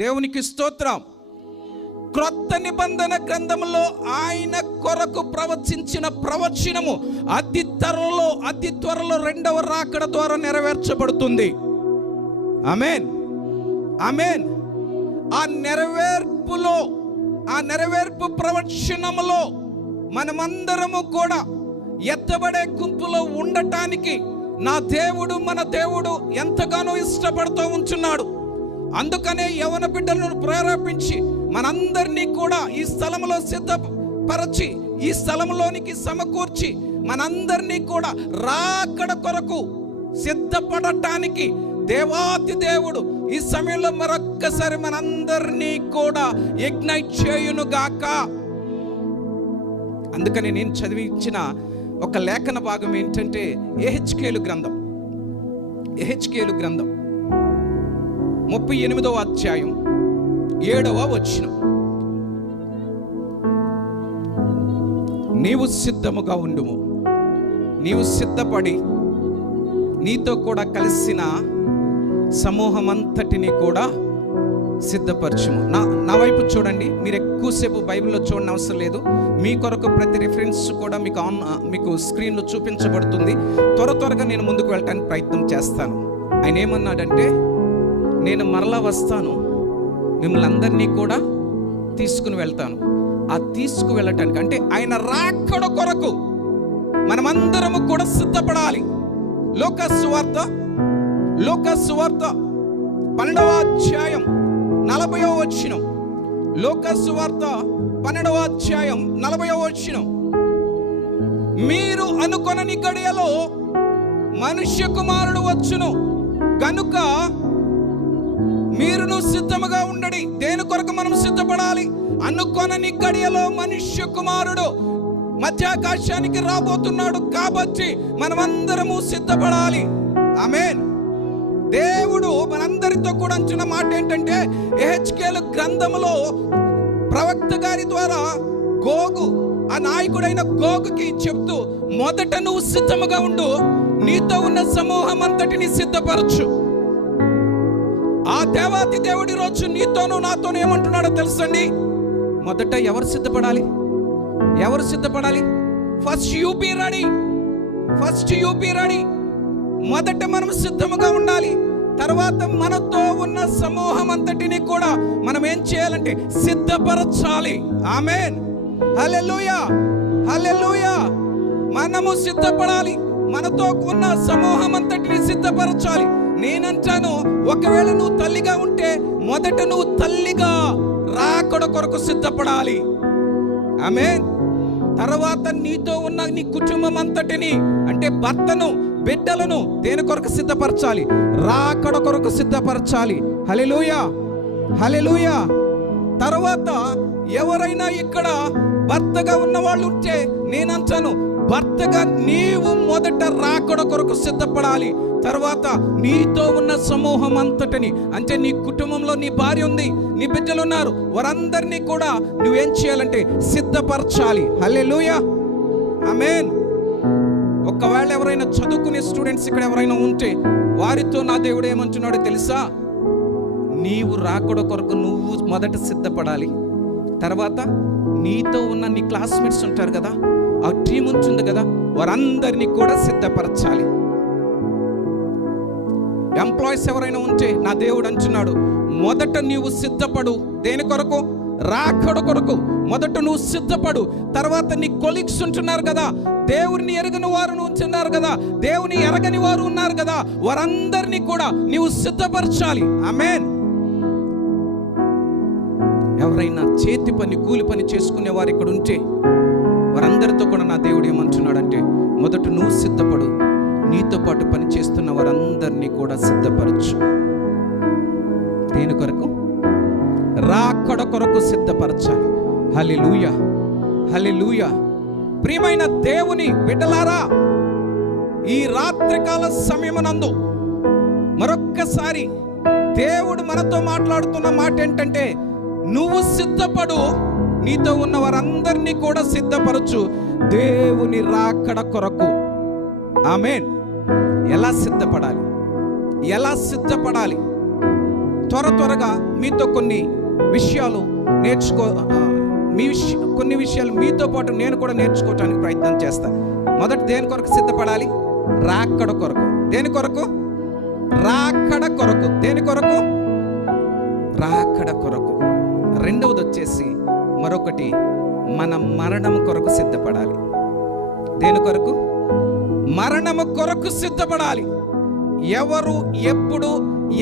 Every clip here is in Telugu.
దేవునికి స్తోత్రం. క్రొత్త నిబంధన గ్రంథంలో ఆయన కొరకు ప్రవచించిన ప్రవచనము అతి త్వరలో రెండవ రాకడ ద్వారా నెరవేర్చబడుతుంది. ఆమేన్, ఆమేన్. ఆ నెరవేర్పు ప్రవచనములో మనమందరము కూడా ఎత్తబడే గుంపులో ఉండటానికి మన దేవుడు ఎంతగానో ఇష్టపడుతూ ఉంటున్నాడు. అందుకనే యవన బిడ్డలను ప్రేరేపించి మనందరినీ కూడా ఈ స్థలంలో సిద్ధపరచి, ఈ స్థలంలోనికి సమకూర్చి మనందరినీ కూడా రాకడ కొరకు సిద్ధపడటానికి దేవాతి దేవుడు ఈ సమయంలో మరొక్కసారి మనందరినీ కూడా ఇగ్నైట్ చేయును గాక. అందుకని నేను చదివించిన ఒక లేఖన భాగం ఏంటంటే యెహెజ్కేలు గ్రంథం 38వ అధ్యాయం 7వ వచనం. నీవు సిద్ధముగా ఉండుము, నీవు సిద్ధపడి నీతో కూడా కలిసిన సమూహమంతటిని కూడా సిద్ధపరచుము. నా వైపు చూడండి. మీరు ఎక్కువసేపు బైబిల్లో చూడని అవసరం లేదు. మీ కొరకు ప్రతి రిఫరెన్స్ కూడా మీకు స్క్రీన్లో చూపించబడుతుంది. త్వరగా నేను ముందుకు వెళ్ళటానికి ప్రయత్నం చేస్తాను. ఆయన ఏమన్నాడంటే, నేను మరలా వస్తాను, మిమ్మల్ని అందరినీ కూడా తీసుకుని వెళ్తాను. ఆ తీసుకువెళ్ళటానికి అంటే ఆయన రాకడ కొరకు మనమందరము కూడా సిద్ధపడాలి. లూకా సువార్త 12వ అధ్యాయం 40వ వచనం. లూకా సువార్త 12వ అధ్యాయం 40వ వచనం. మీరు అనుకొనని గడియలో మనుష్య కుమారుడు వచ్చును కనుక మీరును సిద్ధముగా ఉండడి. దేని కొరకు మనం సిద్ధపడాలి? అనుకొనని గడియలో మనుష్య కుమారుడు మధ్యాకాశానికి రాబోతున్నాడు కాబట్టి మనమందరము సిద్ధపడాలి. ఆమేన్. దేవుడు మనందరితో కూడా అంటున్న మాట ఏంటంటే, యెహెజ్కేలు గ్రంథములో ప్రవక్త గారి ద్వారా గోగు, ఆ నాయకుడైన గోగుకి చెప్తూ, మొదట నువ్వు సిద్ధముగా ఉండు, నీతో ఉన్న సమూహం అంతటిని సిద్ధపరచు. ఆ దేవాతి దేవుడి రోజు నీతోనూ నాతోనూ ఏమంటున్నాడో తెలుసండి. మొదట ఎవరు సిద్ధపడాలి? First you be ready. మొదట మనం సిద్ధముగా ఉండాలి. తర్వాత మనతో ఉన్న సమూహం అంతటిని కూడా మనం ఏం చేయాలంటే సిద్ధపరచాలి. ఆమేన్, హల్లెలూయా, హల్లెలూయా. మనము సిద్ధపడాలి, మనతో ఉన్న సమూహం అంతటిని సిద్ధపరచాలి. నేనంటాను, ఒకవేళ నువ్వు తల్లిగా ఉంటే మొదట నువ్వు తల్లిగా రాకడ కొరకు సిద్ధపడాలి. ఆమేన్. తర్వాత నీతో ఉన్న నీ కుటుంబం అంతటిని అంటే భర్తను, బిడ్డలను దేని కొరకు సిద్ధపరచాలి? రాకడ కొరకు సిద్ధపరచాలి. హల్లెలూయా, హల్లెలూయా. తర్వాత ఎవరైనా ఇక్కడ భర్తగా ఉన్న వాళ్ళు ఉంటే నేనంటాను, భర్తగా నీవు మొదట రాకడ కొరకు సిద్ధపడాలి. తర్వాత నీతో ఉన్న సమూహం అంతటిని అంటే నీ కుటుంబంలో నీ భార్య ఉంది, నీ బిడ్డలు ఉన్నారు, వారందరినీ కూడా నువ్వేం చేయాలంటే సిద్ధపరచాలి. హల్లెలూయా, ఆమేన్. ఒకవేళ ఎవరైనా చదువుకునే స్టూడెంట్స్ ఇక్కడ ఎవరైనా ఉంటే వారితో నా దేవుడు ఏమంటున్నాడో తెలుసా? నీవు రాకడ కొరకు నువ్వు మొదట సిద్ధపడాలి. తర్వాత నీతో ఉన్న నీ క్లాస్మేట్స్ ఉంటారు కదా, ఆ టీం ఉంటుంది కదా, వారందరినీ కూడా సిద్ధపరచాలి. ఎంప్లాయీస్ ఎవరైనా ఉంటే నా దేవుడు అంటున్నాడు, మొదట నీవు సిద్ధపడు. దేని కొరకు? రాకడ కొరకు. మొదట నువ్వు సిద్ధపడు. తర్వాత నీ కొలీగ్స్ ఉంటున్నారు కదా, దేవుని ఎరగని వారు ఉంటున్నారు కదా, దేవుని ఎరగని వారు ఉన్నారు కదా, వారందరినీ కూడా నీవు సిద్ధపరచాలి. ఆమేన్. ఎవరైనా చేతి పని, కూలి పని చేసుకునే వారు ఇక్కడ ఉంటే వారందరితో కూడా నా దేవుడు ఏమంటున్నాడంటే, మొదట నువ్వు సిద్ధపడు, నీతో పాటు పని చేస్తున్న వారందరినీ కూడా సిద్ధపరచు. దేని కొరకు? రాకడ కొరకు సిద్ధపరచాలి. హల్లెలూయా, హల్లెలూయా. ప్రియమైన దేవుని బిడ్డలారా, ఈ రాత్రికాల సమయమునందు మరొక్కసారి దేవుడు మనతో మాట్లాడుతున్న మాట ఏంటంటే, నువ్వు సిద్ధపడు, నీతో ఉన్న వారందరినీ కూడా సిద్ధపరచు దేవుని రాకడ కొరకు. ఆమేన్. ఎలా సిద్ధపడాలి? త్వరగా మీతో కొన్ని విషయాలు కొన్ని విషయాలు మీతో పాటు నేను కూడా నేర్చుకోవడానికి ప్రయత్నం చేస్తాను. మొదట దేని కొరకు సిద్ధపడాలి? రాకడ కొరకు. దేని కొరకు? రాకడ కొరకు. దేని కొరకు? రాకడ కొరకు. రెండవది వచ్చేసి మరొకటి, మన మరణం కొరకు సిద్ధపడాలి. దేని కొరకు? మరణము కొరకు సిద్ధపడాలి. ఎవరు ఎప్పుడు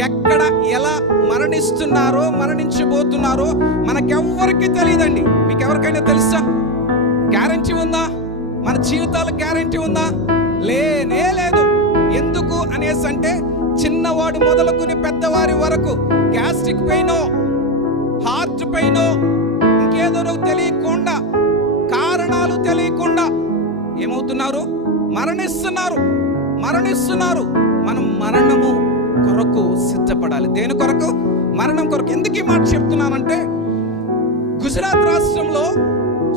ఎక్కడ ఎలా మరణిస్తున్నారో మరణించబోతున్నారో మనకెవ్వరికి తెలియదండి. మీకు ఎవరికైనా తెలుసా? గ్యారంటీ ఉందా? మన జీవితాల గ్యారంటీ ఉందా? లేనే లేదు. ఎందుకు అనేసి అంటే, చిన్నవాడు మొదలుకుని పెద్దవారి వరకు గ్యాస్ట్రిక్ పెయినో, హార్ట్ పెయినో, ఇంకేదో తెలియకుండా, కారణాలు తెలియకుండా ఏమవుతున్నారు? మరణిస్తున్నారు. మనం మరణము కొరకు సిద్ధపడాలి. దేని కొరకు? మరణం కొరకు. ఎందుకు ఈ మాట చెప్తున్నానంటే, గుజరాత్ రాష్ట్రంలో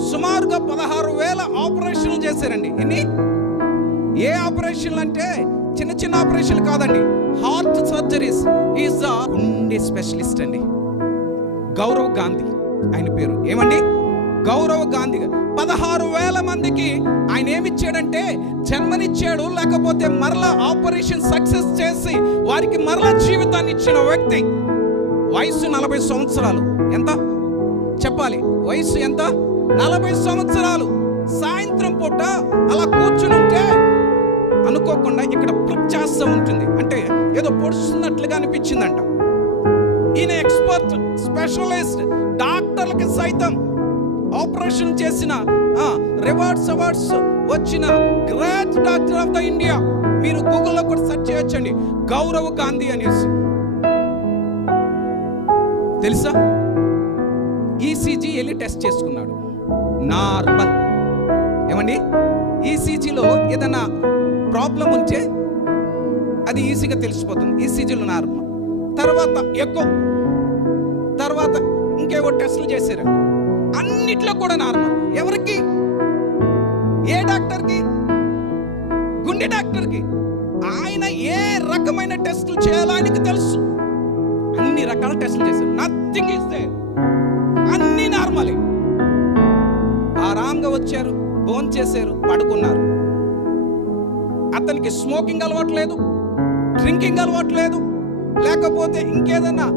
సుమారుగా 16,000 ఆపరేషన్లు చేశారండి. ఎన్ని? ఏ ఆపరేషన్లు అంటే చిన్న ఆపరేషన్లు కాదండి, హార్ట్ సర్జరీస్. ఈజ్ ద గుండె స్పెషలిస్ట్ అండి. గౌరవ్ గాంధీ ఆయన పేరు. ఏమండి? గౌరవ్ గాంధీ గారు 16,000 మందికి ఆయన ఏమిచ్చాడంటే జన్మనిచ్చాడు, లేకపోతే మరలా ఆపరేషన్ సక్సెస్ చేసి వారికి మరలా జీవితాన్ని ఇచ్చిన వ్యక్తి. వయసు 40 సంవత్సరాలు. ఎంత చెప్పాలి? వయసు ఎంత? 40 సంవత్సరాలు. సాయంత్రం పూట అలా కూర్చునుంటే అనుకోకుండా ఇక్కడ ప్రిక్ చేస్తూ ఉంటుంది, అంటే ఏదో పొడుస్తున్నట్లుగా అనిపించిందంట. ఈయన ఎక్స్పర్ట్, స్పెషలిస్ట్, డాక్టర్లకి సైతం ఆపరేషన్ చేసిన అవార్డ్స్ వచ్చిన great doctor of the India. మీరు గూగుల్లో కూడా సెర్చ్ చేయొచ్చండి, గౌరవ్ గాంధీ అనేసి. తెలుసా? ఈసీజీ వెళ్ళి టెస్ట్ చేసుకున్నాడు, నార్మల్. ఏమండి? ఈసీజీలో ఏదైనా ప్రాబ్లం ఉంటే అది ఈజీగా తెలిసిపోతుంది. ఈసీజీలో నార్మల్. తర్వాత ఎకో, తర్వాత ఇంకేవో టెస్టులు చేశారు, అన్నిట్లో కూడా నార్మల్. ఎవరికి? ఏ డాక్టర్కి? గుండె డాక్టర్కి. ఆయన ఏ రకమైన టెస్టులు చేయాలో ఆయనకి తెలుసు. అన్ని రకాల టెస్టులు చేశారు, నథింగ్ ఈజ్ దేర్, అన్ని నార్మలే. ఆరాంగా వచ్చారు, భోజనం చేశారు, పడుకున్నారు. అతనికి స్మోకింగ్ అలవాటు లేదు, డ్రింకింగ్ అలవాటు లేదు, లేకపోతే ఇంకేదన్నా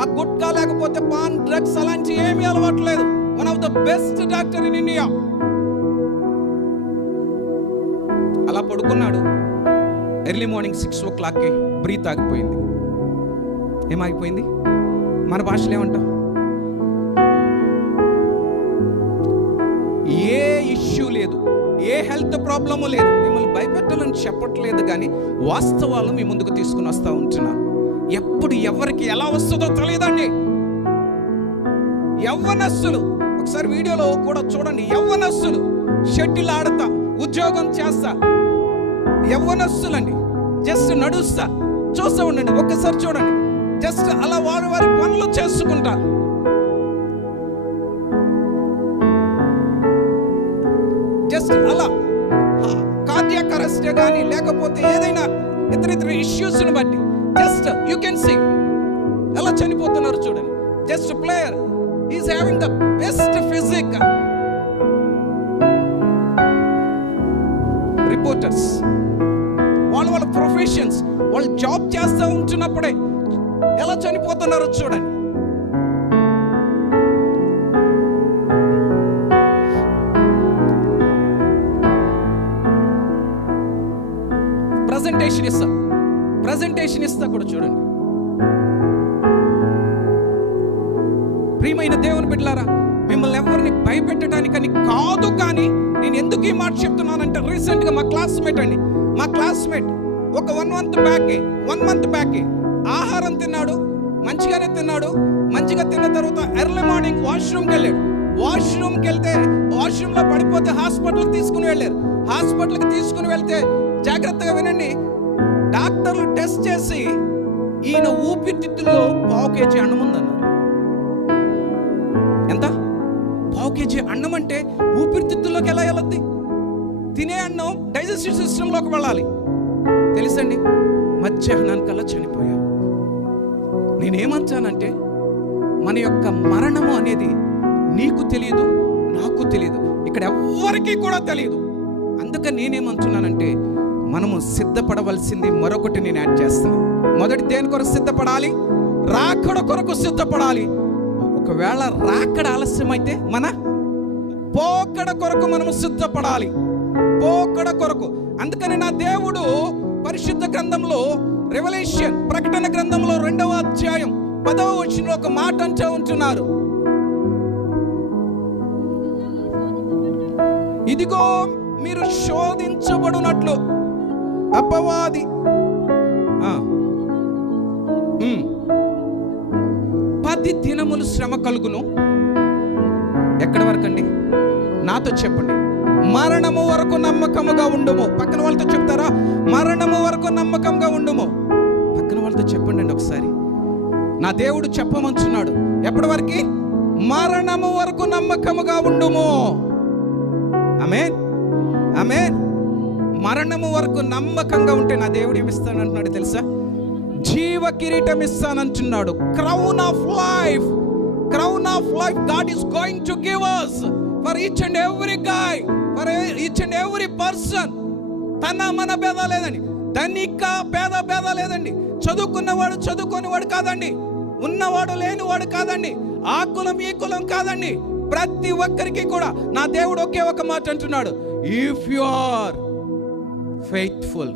ఆ గుట్కా లేకపోతే పాన్, డ్రగ్స్ అలాంటి ఏమీ అలవాటు లేదు. One of the best doctor in India. అలా పడుకున్నాడు. ఎర్లీ మార్నింగ్ 6 o'clock బ్రీత్ ఆగిపోయింది. ఏమాగిపోయింది? మన భాషలో ఏమంటాం? ఏ ఇష్యూ లేదు, ఏ హెల్త్ ప్రాబ్లము లేదు. మిమ్మల్ని భయపెట్టాలని చెప్పట్లేదు, కానీ వాస్తవాలు మీ ముందుకు తీసుకుని వస్తూ ఉంటున్నాను. ఎప్పుడు ఎవరికి ఎలా వస్తుందో తెలియదండి. యవ్వనస్తులు, ఒకసారి వీడియోలో కూడా చూడండి, యవ్వనస్తులు షటిల్ ఆడతా, ఉద్యోగం చేస్తా, యవ్వనస్తులండి జస్ట్ నడుస్తా, చూస్తూ ఉండండి. ఒక్కసారి చూడండి, జస్ట్ అలా వారి పనులు చేసుకుంటా. జస్ట్ అలా కార్డియాక్ అరెస్ట్ కానీ లేకపోతే ఏదైనా ఇతర ఇష్యూస్ని బట్టి జస్ట్ యూ కెన్ సీ ఎలా చనిపోతున్నారు చూడండి. Just player is having the best physique. Reporters వాళ్ళ ప్రొఫెషన్స్, వాళ్ళు జాబ్ చేస్తూ ఉంటున్నప్పుడే ఎలా చనిపోతున్నారో చూడండి. ప్రజెంటేషన్ ఇస్తా కూడా చూడండి. ప్రియమైన దేవుని బిడ్డలారా, మిమ్మల్ని ఎవరిని భయపెట్టడానికని కాదు, కానీ నేను ఎందుకు ఈ మాట చెప్తున్నానంటే, రీసెంట్గా మా క్లాస్మేట్ ఒక 1 month బ్యాక్ ఆహారం తిన్నాడు, మంచిగానే తిన్నాడు. మంచిగా తిన్న తర్వాత ఎర్లీ మార్నింగ్ వాష్రూమ్కి వెళ్ళాడు. వాష్రూమ్కి వెళ్తే వాష్రూమ్లో పడిపోతే హాస్పిటల్కి తీసుకుని వెళ్ళారు. హాస్పిటల్కి తీసుకుని వెళ్తే జాగ్రత్తగా వినండి, డాక్టర్లు టెస్ట్ చేసి ఈయన ఊపిరితిత్తుల్లో 1/2 kg అన్నం ఉందన్నారు. ఎంత? 1/2 kg అన్నం అంటే ఊపిరితిత్తుల్లోకి ఎలా వెళ్ళద్ది? తినే అన్నం డైజెస్టివ్ సిస్టంలోకి వెళ్ళాలి. తెలుసండి, మధ్యాహ్నానికల్లా చనిపోయారు. నేనేమంటానంటే మన యొక్క మరణము అనేది నీకు తెలియదు, నాకు తెలియదు, ఇక్కడ ఎవ్వరికీ కూడా తెలియదు. అందుకని నేనేమంటున్నానంటే మనము సిద్ధపడవలసింది మరొకటి నేను యాడ్ చేస్తాను. మొదటి దేని కొరకు సిద్ధపడాలి? రాకడ కొరకు సిద్ధపడాలి. ఒకవేళ రాకడ ఆలస్యమైతే మన పోకడ కొరకు మనము సిద్ధపడాలి, పోకడ కొరకు. అందుకని నా దేవుడు పరిశుద్ధ గ్రంథంలో రెవల్యూషన్ ప్రకటన గ్రంథంలో 2వ అధ్యాయం 10వ వచనంలో ఒక మాట అంటూ ఉంటున్నారు. ఇదిగో మీరు శోధించబడినట్లు అపవాది 10 దినములు శ్రమ కలుగును. ఎక్కడి వరకు అండి? నాతో చెప్పండి. మరణము వరకు నమ్మకముగా ఉండుము. పక్కన వాళ్ళతో చెప్తారా? మరణము వరకు నమ్మకంగా ఉండుము. పక్కన వాళ్ళతో చెప్పండి అండి ఒకసారి. నా దేవుడు చెప్పమంటున్నాడు. ఎప్పటి వరకు? మరణము వరకు నమ్మకముగా ఉండుము. ఆమేన్, ఆమేన్. మరణము వరకు నమ్మకంగా ఉంటే నా దేవుడు ఏమిస్తానంటున్నాడు తెలుసా? జీవ కిరీటం ఇస్తానంటున్నాడు. Crown of life, crown of life God is going to give us for each and every guy, for each and every person. తన మన భేద లేదండి, ధనిక భేద లేదండి, చదువుకున్నవాడు చదువుకునేవాడు కాదండి, ఉన్నవాడు లేనివాడు కాదండి, ఆ కులం ఈ కులం కాదండి. ప్రతి ఒక్కరికి కూడా నా దేవుడు ఒకే ఒక మాట అంటున్నాడు, ఇఫ్ యు ఆర్ ఫెయిత్ఫుల్,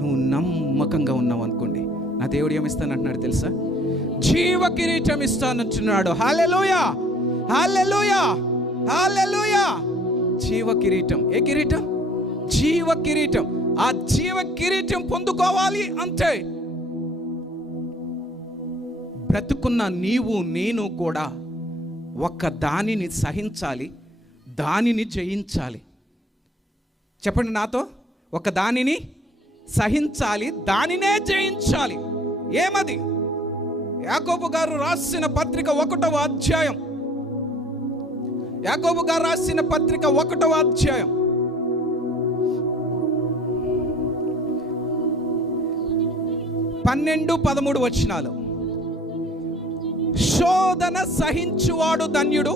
నువ్వు నమ్మకంగా ఉన్నావు అనుకోండి, నా దేవుడు ఏమిస్తానంటున్నాడు తెలుసా? జీవ కిరీటం ఇస్తానంటున్నాడు. హల్లెలూయా, హల్లెలూయా, హల్లెలూయా. జీవ కిరీటం. ఏ కిరీటం? జీవ కిరీటం. ఆ జీవ కిరీటం పొందుకోవాలి అంటే బ్రతుకున్న నీవు నేను కూడా ఒక దానిని సహించాలి, దానిని జయించాలి. చెప్పండి నాతో. ఒక దానిని సహించాలి, దానినే జయించాలి. ఏమది? యాకోబు గారు రాసిన పత్రిక 1వ అధ్యాయం, యాకోబు గారు రాసిన పత్రిక 1వ అధ్యాయం 12-13 వచనాలు. శోధన సహించువాడు ధన్యుడు,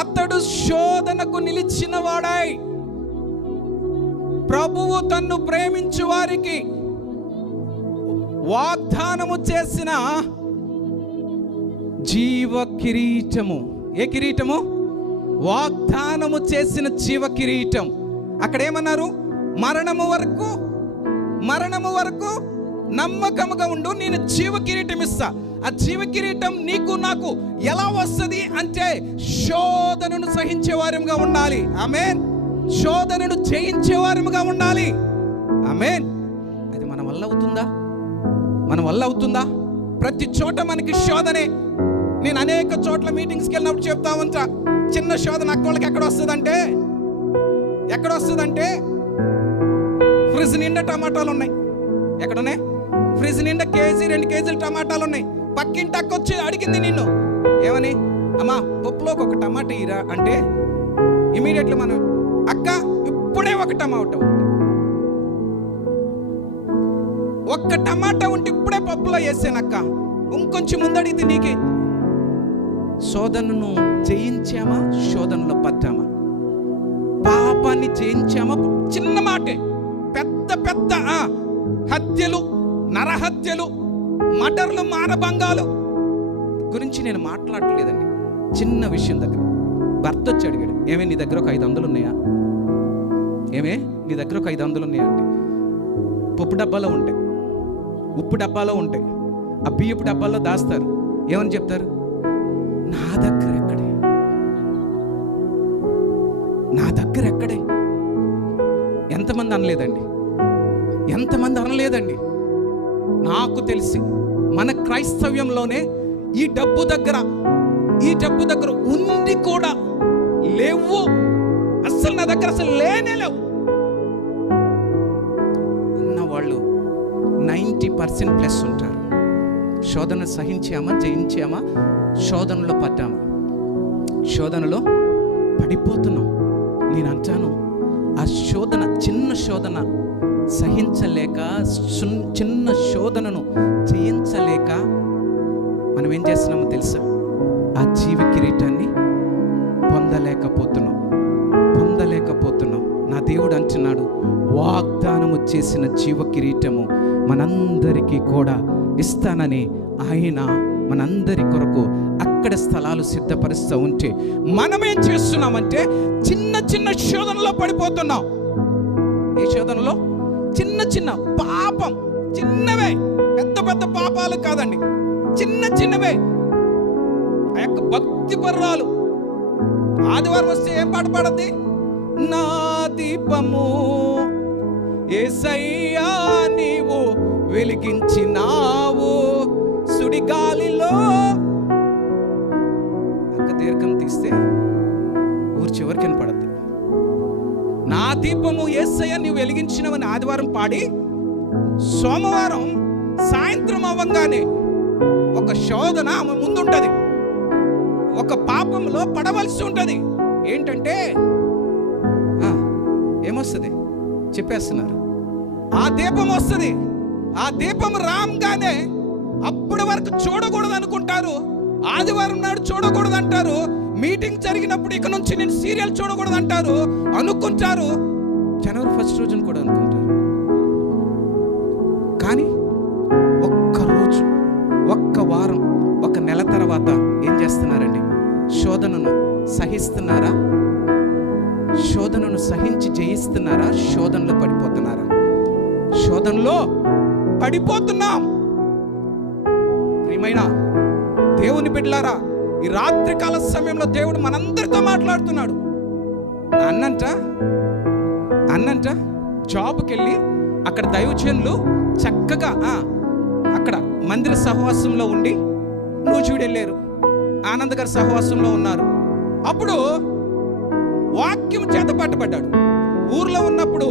అతడు శోధనకు నిలిచిన వాడై ప్రభువు తన్ను ప్రేమించు వారికి వాగ్దానము చేసిన జీవ కిరీటము. ఏ కిరీటము? వాగ్దానము చేసిన జీవ కిరీటం. అక్కడ ఏమన్నారు? మరణము వరకు నమ్మకముగా ఉండు, నేను జీవ కిరీటం ఇస్తా. ఆ జీవ కిరీటం నీకు నాకు ఎలా వస్తుంది అంటే శోధనను సహించే వారిగా ఉండాలి. ఆమేన్. శోధనను జయించే వారిగా ఉండాలి. ఆమేన్. అది మన వల్ల అవుతుందా? మన వల్ల అవుతుందా? ప్రతి చోట మనకి శోధనే. నేను అనేక చోట్ల మీటింగ్స్కి వెళ్ళినప్పుడు చెప్తా ఉంటా, చిన్న శోధన అక్కడికి ఎక్కడ వస్తుందంటే ఫ్రిడ్జ్ నిండా టమాటాలు ఉన్నాయి. ఎక్కడున్నాయి? ఫ్రిడ్జ్ నిండా 1-2 కేజీలు టమాటాలు ఉన్నాయి. పక్కింటి అక్క వచ్చి అడిగింది నిన్ను, ఏమని? అమ్మా పప్పులోకి ఒక టమాటా ఇరా అంటే ఇమీడియట్లీ మనం, అక్క ఇప్పుడే ఒక టమాటా ఉంటే, ఒక్క టమాటా ఉంటే ఇప్పుడే పప్పులో వేసానక్క, ఇంకొంచెం ముందడిగితే నీకే. శోధనను జయించామా? శోధనలో పడ్డామా? పాపాన్ని జయించామా? చిన్న మాటే. పెద్ద పెద్ద హత్యలు, నరహత్యలు, మర్డర్లు, మానభంగాలు గురించి నేను మాట్లాడలేదండి. చిన్న విషయం దగ్గర భర్త వచ్చి అడిగాడు, ఏమే నీ దగ్గర ఒక 500 ఉన్నాయా? ఏమే నీ దగ్గర ఒక 500 ఉన్నాయా అంటే, పప్పు డబ్బాలో ఉంటాయి, ఉప్పు డబ్బాలో ఉంటాయి, ఆ బియ్యపు డబ్బాల్లో దాస్తారు. ఏమని చెప్తారు? నా దగ్గర ఎక్కడే? ఎంతమంది అనలేదండి. నాకు తెలిసి మన క్రైస్తవ్యంలోనే ఈ డబ్బు దగ్గర ఉండి కూడా లేవు. అసలు నా దగ్గర అసలు లేవు అన్న వాళ్ళు 90% ప్లస్ ఉంటారు. శోధన సహించామా? జయించామా? శోధనలో పడ్డామా? శోధనలో పడిపోతున్నాం. నేను అంటాను, ఆ శోధన, చిన్న శోధన సహించలేక, చిన్న శోధనను జయించలేక మనం ఏం చేస్తున్నామో తెలుసా? ఆ జీవ కిరీటాన్ని పొందలేకపోతున్నాం. నా దేవుడు అంటున్నాడు, వాగ్దానము చేసిన జీవ కిరీటము మనందరికీ కూడా ఇస్తానని ఆయన మనందరి కొరకు అక్కడ స్థలాలు సిద్ధపరుస్తూ ఉంటే మనమేం చేస్తున్నామంటే చిన్న చిన్న శోధనలో పడిపోతున్నాం. ఏ శోధనలో? చిన్న పాపం, చిన్నవే, పెద్ద పెద్ద పాపాలు కాదండి, చిన్నవే. ఆ యొక్క భక్తి పర్రాలు ఆదివారం వస్తే ఏం పాట పాడద్ది? నా దీపము యేసయ్యా నీవు వెలిగించినావు సుడిగాలిలో. అక్క దీర్ఘం తీస్తే ఊరు చివరికి కనపడద్ది. నా దీపము యేసయ్యా నీవు వెలిగించినవని ఆదివారం పాడి, సోమవారం సాయంత్రం అవ్వంగానే ఒక శోధన ఆమె ముందుంటది, ఒక పాపంలో పడవలసి ఉంటుంది. ఏంటంటే ఏమొస్తుంది చెప్పేస్తున్నారు, ఆ దీపం వస్తుంది. ఆ దీపం రాగానే అప్పటి వరకు చూడకూడదు అనుకుంటారు, ఆదివారం నాడు చూడకూడదు అంటారు, మీటింగ్ జరిగినప్పుడు ఇక నుంచి నేను సీరియల్ చూడకూడదు అంటారు, అనుకుంటారు, జనవరి 1 రోజున కూడా అనుకుంటారు. కానీ ఒక్క రోజు, ఒక్క వారం, ఒక నెల తర్వాత ఏం చేస్తున్నారండి? శోధనను సహిస్తున్నారా? శోధనను సహించి జయిస్తున్నారా? శోధనలో పడిపోతున్నారా? శోధనలో పడిపోతున్నాం. ప్రియమైన దేవుని బిడ్డలారా, ఈ రాత్రికాల సమయంలో దేవుడు మనందరితో మాట్లాడుతున్నాడు. అన్నంట జాబ్కి వెళ్ళి అక్కడ దైవజనులు చక్కగా అక్కడ మందిర సహవాసంలో ఉండి నూజివీడు వెళ్ళారు, ఆనంద్ గారి సహవాసంలో ఉన్నారు. అప్పుడు వాక్యం చేత పట్టబడ్డాడు. ఊర్లో ఉన్నప్పుడు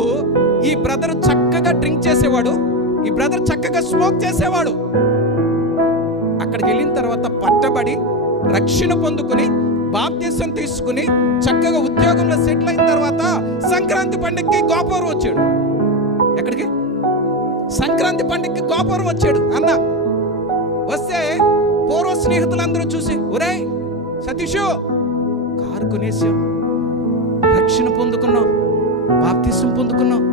ఈ బ్రదర్ చక్కగా డ్రింక్ చేసేవాడు, ఈ బ్రదర్ చక్కగా స్మోక్ చేసేవాడు. అక్కడికి వెళ్ళిన తర్వాత పట్టబడి రక్షణ పొందుకుని బాప్తిసం తీసుకుని చక్కగా ఉద్యోగంలో సెటిల్ అయిన తర్వాత సంక్రాంతి పండుగకి గోపురం వచ్చాడు. ఎక్కడికి? సంక్రాంతి పండుగకి గోపురం వచ్చాడు అన్న. వస్తే పూర్వ స్నేహితులందరూ చూసి, ఒరేయ్ సతీషు, కారు కొనేసాం, రక్షణ పొందుకున్నావు, బాప్తిసం పొందుకున్నావు,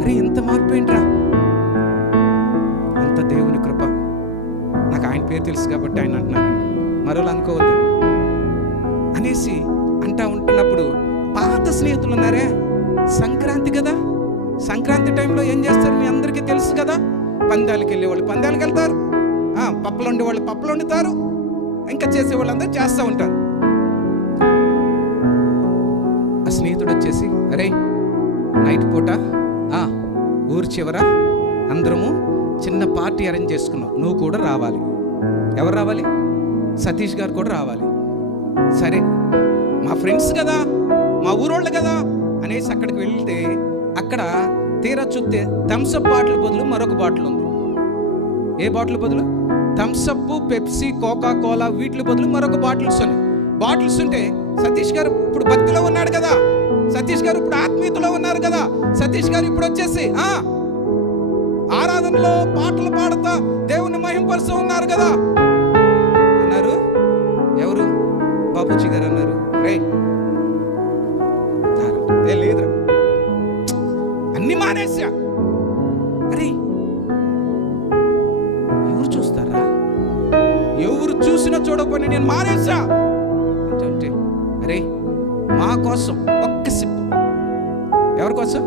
అరే ఎంత మార్పు ఏంట్రా? అంత దేవుని కృప. నాకు ఆయన పేరు తెలుసు కాబట్టి ఆయన అంటున్నానండి, మరోలా అనుకోవద్దు అనేసి అంటా ఉంటున్నప్పుడు పాత స్నేహితులు ఉన్నారే, సంక్రాంతి కదా, సంక్రాంతి టైంలో ఏం చేస్తారు మీ అందరికీ తెలుసు కదా, పందాలకు వెళ్ళేవాళ్ళు పందాలకు వెళ్తారు, పప్పులు వండేవాళ్ళు పప్పులు వండుతారు, ఇంకా చేసేవాళ్ళందరూ చేస్తూ ఉంటారు. ఆ స్నేహితుడు వచ్చేసి, అరే నైట్ పూట ఊరు చివర అందరము చిన్న పార్టీ అరేంజ్ చేసుకున్నాం, నువ్వు కూడా రావాలి. ఎవరు రావాలి? సతీష్ గారు కూడా రావాలి. సరే మా ఫ్రెండ్స్ కదా, మా ఊరోళ్ళు కదా అనేసి అక్కడికి వెళ్తే అక్కడ తీరా చూస్తే థమ్సప్ బాటిల్ బదులు మరొక బాటిల్ ఉంది. ఏ బాటిల్ బదులు? థమ్సప్, పెప్సీ, కోకా కోలా వీటి బదులు మరొక బాటిల్స్ ఉన్నాయి. బాటిల్స్ ఉంటే సతీష్ గారు ఇప్పుడు భక్తిలో ఉన్నాడు కదా, సతీష్ గారు ఇప్పుడు ఆత్మీయతలో ఉన్నారు కదా, సతీష్ గారు ఇప్పుడు వచ్చేసి ఆరాధనలో పాటలు పాడుతా దేవుని మహింపరుస్తూ ఉన్నారు కదా అన్నారు. ఎవరు? బాబుజీ గారు అన్నారు. లేదు అన్ని మానేసా. అరే ఎవరు చూస్తారా? ఎవరు చూసినా చూడకపోయినా నేను మానేసా అంటే, అరే మా కోసం ఒక్క సిప్పు. ఎవరి కోసం?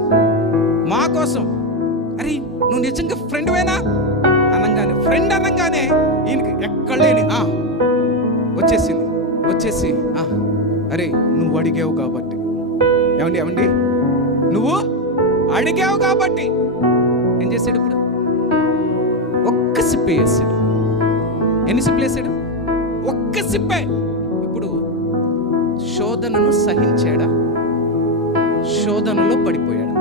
మా కోసం. అరే నువ్వు నిజంగా ఫ్రెండ్వేనా అనగానే, ఫ్రెండ్ అనగానే ఈయనకి ఎక్కడ లేని వచ్చేసి అరే నువ్వు అడిగావు కాబట్టి. ఏమండి నువ్వు అడిగావు కాబట్టి ఏం చేశాడు? ఇప్పుడు ఒక్క సిప్పే వేసాడు. ఎన్ని సిప్పులు వేసాడు? ఒక్క సిప్పే. ఇప్పుడు శోధనను సహించాడా? శోధనలో పడిపోయాడు.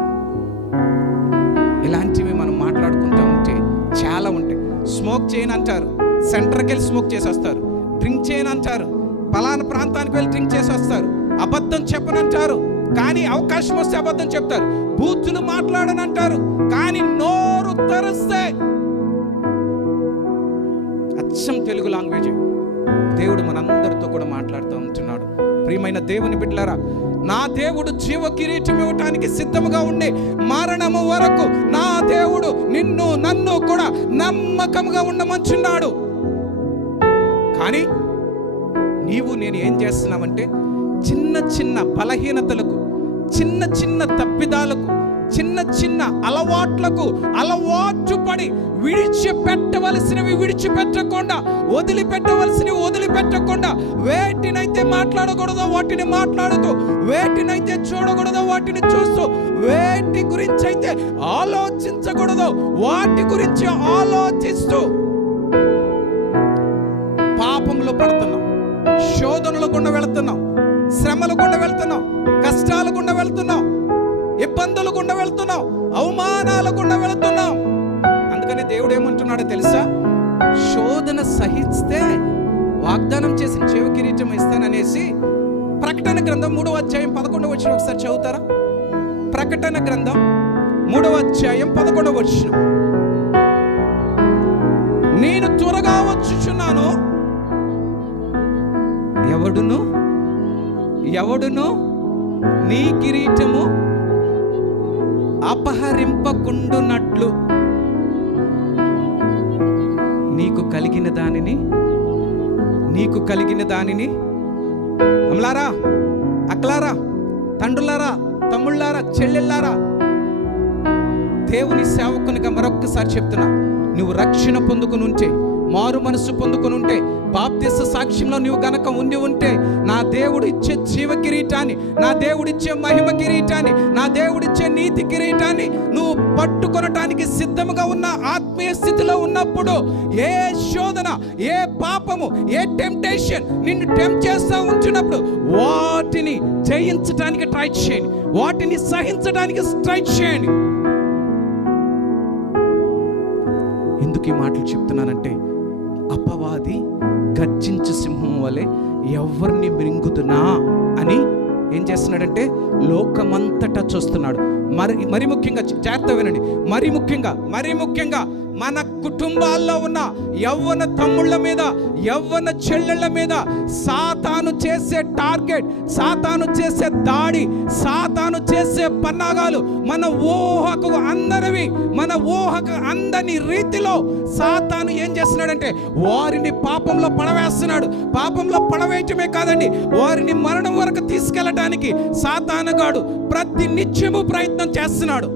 ఇలాంటివి మనం మాట్లాడుకుంటూ ఉంటే చాలా ఉంటాయి. స్మోక్ చేయను అంటారు, సెంటర్కి వెళ్ళి స్మోక్ చేసి వస్తారు. డ్రింక్ చేయను అంటారు, పలానా ప్రాంతానికి వెళ్ళి డ్రింక్ చేసి వస్తారు. అబద్ధం చెప్పనంటారు, కానీ అవకాశం వస్తే అబద్ధం చెప్తారు. బూతులు మాట్లాడని అంటారు, కానీ నోరు తెరిస్తే అచ్చం తెలుగు లాంగ్వేజ్. దేవుడు మనందరితో కూడా మాట్లాడుతూ ఉంటున్నాడు. ప్రియమైన దేవుని బిడ్డలారా, నా దేవుడు జీవ కిరీటం ఇవ్వటానికి సిద్ధముగా ఉండి మరణము వరకు నా దేవుడు నిన్ను నన్ను కూడా నమ్మకంగా ఉండమంచున్నాడు. కానీ నీవు నేను ఏం చేస్తున్నామంటే చిన్న చిన్న బలహీనతలకు, చిన్న చిన్న తప్పిదాలకు, చిన్న చిన్న అలవాట్లకు అలవాటు పడి విడిచిపెట్టవలసినవి విడిచిపెట్టకుండా, వదిలిపెట్టవలసినవి వదిలిపెట్టకుండా, వేటినైతే మాట్లాడకూడదో వాటిని మాట్లాడుతూ, వేటినైతే చూడకూడదో వాటిని చూస్తూ, వేటి గురించి అయితే ఆలోచించకూడదో వాటి గురించి ఆలోచిస్తూ పాపంలో పడుతున్నాం, శోధనల గుండా వెళుతున్నాం, శ్రమల గుండా వెళ్తున్నాం, కష్టాల గుండా వెళ్తున్నాం, ఇబ్బందులు గుండా వెళ్తున్నాం, అవమానాల గుండా వెళుతున్నాం. అందుకని దేవుడు ఏమంటున్నాడో తెలుసా? శోధన సహిస్తే వాగ్దానం చేసిన జీవ కిరీటం ఇస్తాననేసి ప్రకటన గ్రంథం 3వ అధ్యాయం 11వ వచనం ఒకసారి చదువుతారా? ప్రకటన గ్రంథం 3వ అధ్యాయం 11వ వచనం. నేను త్వరగా వచ్చుచున్నాను, ఎవడును నీ కిరీటము అపహరింపకుండునట్లు నీకు కలిగిన దానిని అమలారా, అక్కలారా, తండ్రులారా, తమ్ముళ్ళారా, చెల్లెళ్ళారా, దేవుని సేవకునిగా మరొక్కసారి చెప్తున్నా, నువ్వు రక్షణ పొందుకుని ఉంటే, మారు మనసు పొందుకుని ఉంటే, బాప్తిస్మ సాక్ష్యంలో నువ్వు గనక ఉండి ఉంటే, నా దేవుడు ఇచ్చే జీవ కిరీటాన్ని, నా దేవుడిచ్చే మహిమ కిరీటాన్ని, నా దేవుడిచ్చే నీతి కిరీటాన్ని నువ్వు పట్టుకొనటానికి సిద్ధముగా ఉన్న ఆత్మీయ స్థితిలో ఉన్నప్పుడు, ఏ శోధన, ఏ పాపము, ఏ టెంప్టేషన్ నిన్ను టెంప్ట్ చేస్తూ ఉంచినప్పుడు వాటిని జయించడానికి ట్రై చేయండి, వాటిని సహించడానికి ట్రై చేయండి. ఎందుకు ఈ మాటలు చెప్తున్నానంటే, అపవాది గర్జించు సింహం వలె ఎవరిని మృంగుతున్నా అని ఏం చేస్తున్నాడంటే లోకమంతటా చూస్తున్నాడు. మరి ముఖ్యంగా జాగ్రత్త వినండి, మరి ముఖ్యంగా మన కుటుంబాల్లో ఉన్న యవ్వన తమ్ముళ్ళ మీద, యవ్వన చెల్లెళ్ళ మీద సాతాను చేసే టార్గెట్, సాతాను చేసే దాడి, సాతాను చేసే పన్నాగాలు మన ఊహకు అందని రీతిలో సాతాను ఏం చేస్తున్నాడంటే వారిని పాపంలో పడవేస్తున్నాడు. పాపంలో పడవేయటమే కాదండి, వారిని మరణం వరకు తీసుకెళ్ళడానికి సాతానుగాడు ప్రతి నిత్యము ప్రయత్నం చేస్తున్నాడు.